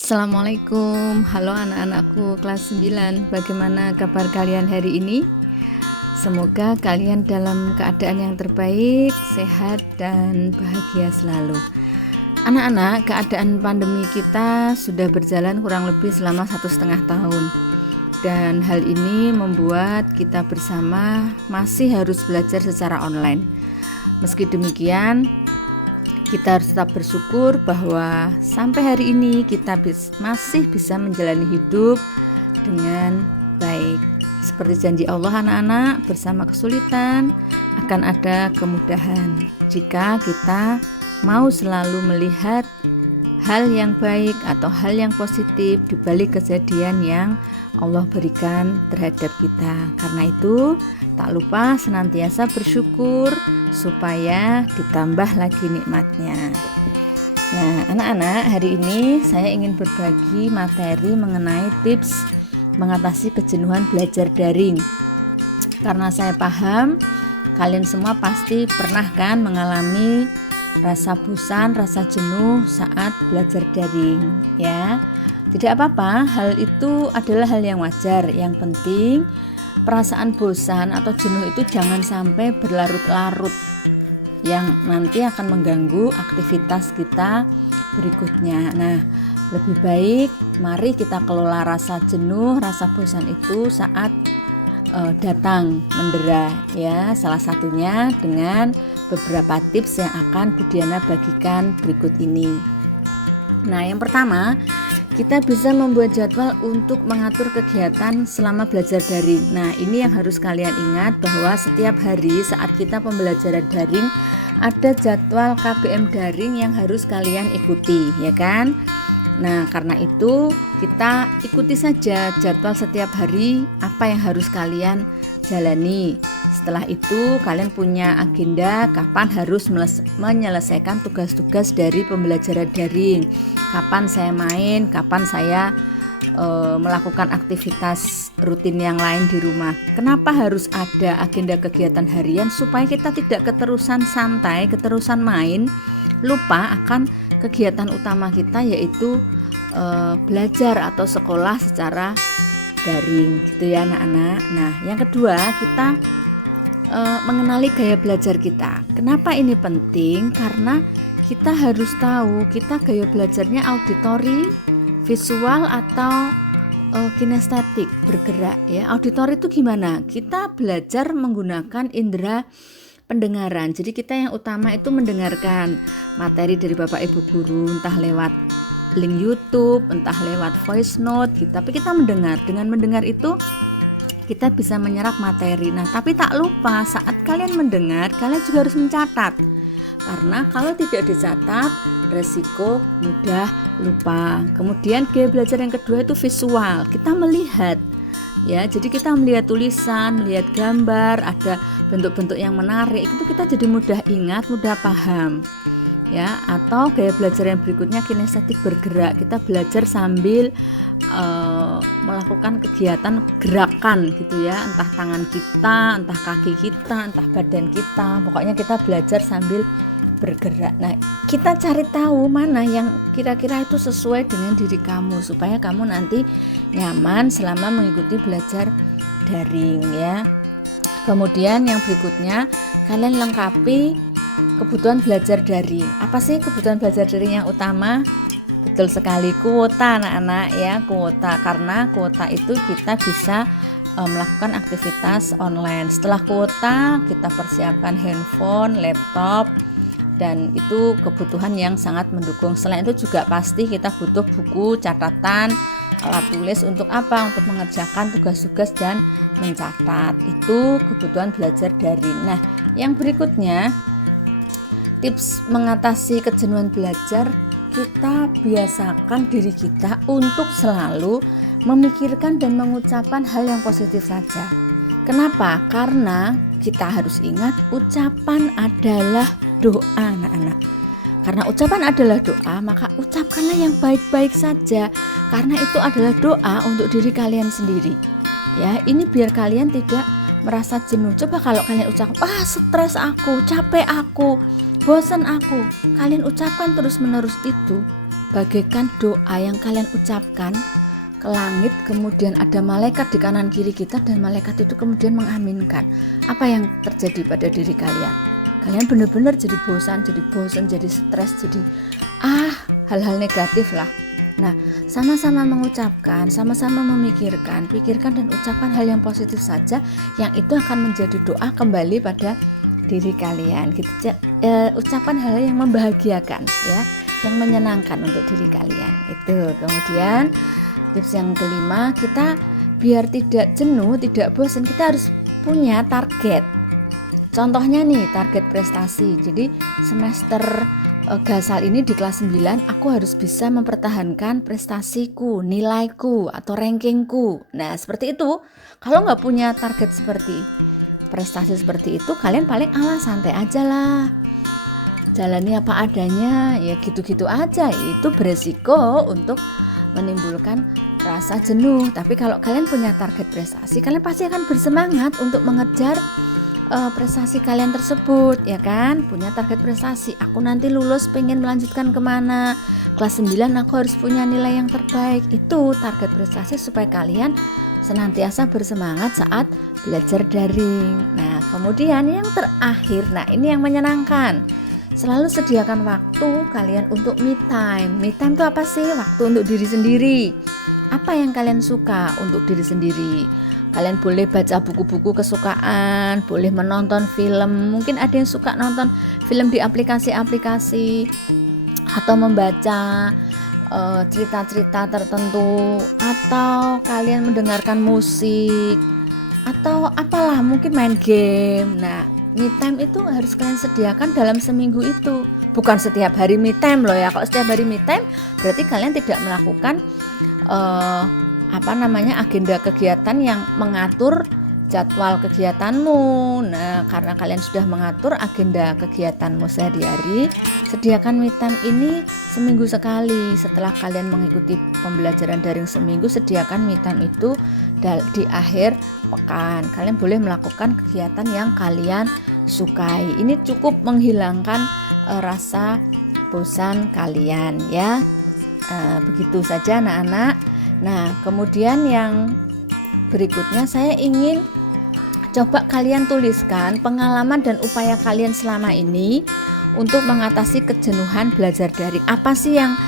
Assalamualaikum, halo anak-anakku kelas 9. Bagaimana kabar kalian hari ini? Semoga kalian dalam keadaan yang terbaik, sehat dan bahagia selalu. Anak-anak, keadaan pandemi kita sudah berjalan kurang lebih selama 1,5 tahun. Dan hal ini membuat kita bersama masih harus belajar secara online. Meski demikian, kita harus tetap bersyukur bahwa sampai hari ini kita masih bisa menjalani hidup dengan baik. Seperti janji Allah anak-anak, bersama kesulitan akan ada kemudahan. Jika kita mau selalu melihat hal yang baik atau hal yang positif di balik kejadian yang Allah berikan terhadap kita. Karena itu, tak lupa senantiasa bersyukur supaya ditambah lagi nikmatnya. Nah, anak-anak, hari ini saya ingin berbagi materi mengenai tips mengatasi kejenuhan belajar daring. Karena saya paham kalian semua pasti pernah kan mengalami rasa bosan, rasa jenuh saat belajar daring, ya. Tidak apa-apa, hal itu adalah hal yang wajar. Yang penting perasaan bosan atau jenuh itu jangan sampai berlarut-larut yang nanti akan mengganggu aktivitas kita berikutnya. Nah, lebih baik mari kita kelola rasa jenuh, rasa bosan itu saat datang mendera, ya. Salah satunya dengan beberapa tips yang akan Bu Diana bagikan berikut ini. Nah, yang pertama, kita bisa membuat jadwal untuk mengatur kegiatan selama belajar daring. Nah, ini yang harus kalian ingat bahwa setiap hari saat kita pembelajaran daring ada jadwal KBM daring yang harus kalian ikuti, ya kan? Nah, karena itu kita ikuti saja jadwal setiap hari apa yang harus kalian jalani. Setelah itu kalian punya agenda kapan harus menyelesaikan tugas-tugas dari pembelajaran daring, kapan saya main, kapan saya melakukan aktivitas rutin yang lain di rumah. Kenapa harus ada agenda kegiatan harian? Supaya kita tidak keterusan santai, keterusan main, lupa akan kegiatan utama kita, yaitu belajar atau sekolah secara daring, gitu ya anak-anak. Nah, yang kedua, kita mengenali gaya belajar kita. Kenapa ini penting? Karena kita harus tahu kita gaya belajarnya auditori, visual atau kinestetik, bergerak, ya. Auditori itu gimana? Kita belajar menggunakan indera pendengaran. Jadi kita yang utama itu mendengarkan materi dari Bapak Ibu guru, entah lewat link YouTube, entah lewat voice note gitu. Tapi kita mendengar. Dengan mendengar itu kita bisa menyerap materi. Nah, tapi tak lupa saat kalian mendengar, kalian juga harus mencatat. Karena kalau tidak dicatat, resiko mudah lupa. Kemudian gaya belajar yang kedua itu visual. Kita melihat, ya. Jadi kita melihat tulisan, melihat gambar, ada bentuk-bentuk yang menarik. Itu kita jadi mudah ingat, mudah paham. Ya, atau gaya belajar yang berikutnya kinestetik, bergerak. Kita belajar sambil melakukan kegiatan gerakan gitu ya, entah tangan kita, entah kaki kita, entah badan kita, pokoknya kita belajar sambil bergerak. Nah, kita cari tahu mana yang kira-kira itu sesuai dengan diri kamu supaya kamu nanti nyaman selama mengikuti belajar daring, ya. Kemudian yang berikutnya, kalian lengkapi kebutuhan belajar daring. Apa sih kebutuhan belajar daring yang utama? Betul sekali, kuota anak-anak, ya, kuota. Karena kuota itu kita bisa melakukan aktivitas online. Setelah kuota, kita persiapkan handphone, laptop, dan itu kebutuhan yang sangat mendukung. Selain itu juga pasti kita butuh buku, catatan, alat tulis untuk apa? Untuk mengerjakan tugas-tugas dan mencatat. Itu kebutuhan belajar daring. Nah, yang berikutnya, tips mengatasi kejenuhan belajar, kita biasakan diri kita untuk selalu memikirkan dan mengucapkan hal yang positif saja. Kenapa? Karena kita harus ingat ucapan adalah doa, anak-anak. Karena ucapan adalah doa, maka ucapkanlah yang baik-baik saja. Karena itu adalah doa untuk diri kalian sendiri. Ya, ini biar kalian tidak merasa jenuh. Coba kalau kalian ucap, stres aku, capek aku, bosan aku, kalian ucapkan terus-menerus itu, bagaikan doa yang kalian ucapkan ke langit, kemudian ada malaikat di kanan kiri kita, dan malaikat itu kemudian mengaminkan. Apa yang terjadi pada diri kalian? Kalian benar-benar jadi bosan, jadi stres, jadi hal-hal negatif lah. Nah, sama-sama mengucapkan, sama-sama memikirkan, pikirkan dan ucapkan hal yang positif saja, yang itu akan menjadi doa kembali pada diri kalian. Gitu, ucapkan hal yang membahagiakan, ya, yang menyenangkan untuk diri kalian. Itu. Kemudian tips yang kelima, kita biar tidak jenuh, tidak bosan, kita harus punya target. Contohnya nih, target prestasi. Jadi semester Gasal ini di kelas 9 aku harus bisa mempertahankan prestasiku, nilaiku atau rankingku. Nah, seperti itu. Kalau nggak punya target seperti prestasi seperti itu, kalian paling santai aja lah, jalani apa adanya, ya gitu-gitu aja. Itu beresiko untuk menimbulkan rasa jenuh. Tapi kalau kalian punya target prestasi, kalian pasti akan bersemangat untuk mengejar prestasi kalian tersebut, ya kan? Punya target prestasi, aku nanti lulus pengen melanjutkan kemana, kelas 9 aku harus punya nilai yang terbaik. Itu target prestasi supaya kalian senantiasa bersemangat saat belajar daring. Nah, kemudian yang terakhir, nah ini yang menyenangkan, selalu sediakan waktu kalian untuk me time. Me time itu apa sih? Waktu untuk diri sendiri. Apa yang kalian suka untuk diri sendiri? Kalian boleh baca buku-buku kesukaan, boleh menonton film. Mungkin ada yang suka nonton film di aplikasi-aplikasi, atau membaca cerita-cerita tertentu, atau kalian mendengarkan musik, atau apalah, mungkin main game. Nah, me time itu harus kalian sediakan dalam seminggu itu. Bukan setiap hari me time loh ya. Kalau setiap hari me time berarti kalian tidak melakukan agenda kegiatan yang mengatur jadwal kegiatanmu. Nah, karena kalian sudah mengatur agenda kegiatanmu sehari-hari, sediakan me time ini seminggu sekali. Setelah kalian mengikuti pembelajaran daring seminggu, sediakan me time itu di akhir pekan. Kalian boleh melakukan kegiatan yang kalian sukai. Ini cukup menghilangkan rasa bosan kalian, ya. Begitu saja anak-anak. Nah, kemudian yang berikutnya saya ingin coba kalian tuliskan pengalaman dan upaya kalian selama ini untuk mengatasi kejenuhan belajar daring. Apa sih yang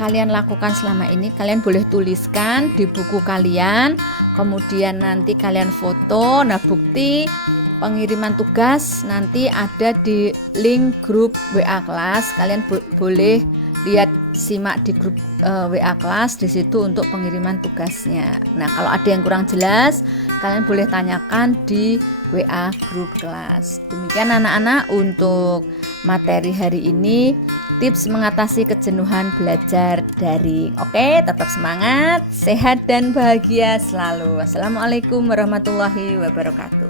kalian lakukan selama ini? Kalian boleh tuliskan di buku kalian, kemudian nanti kalian foto. Nah, bukti pengiriman tugas nanti ada di link grup WA kelas. Kalian boleh lihat, simak di grup WA kelas di situ untuk pengiriman tugasnya. Nah, kalau ada yang kurang jelas, kalian boleh tanyakan di WA grup kelas. Demikian anak-anak untuk materi hari ini, tips mengatasi kejenuhan belajar daring. Oke, tetap semangat, sehat dan bahagia selalu. Wassalamualaikum warahmatullahi wabarakatuh.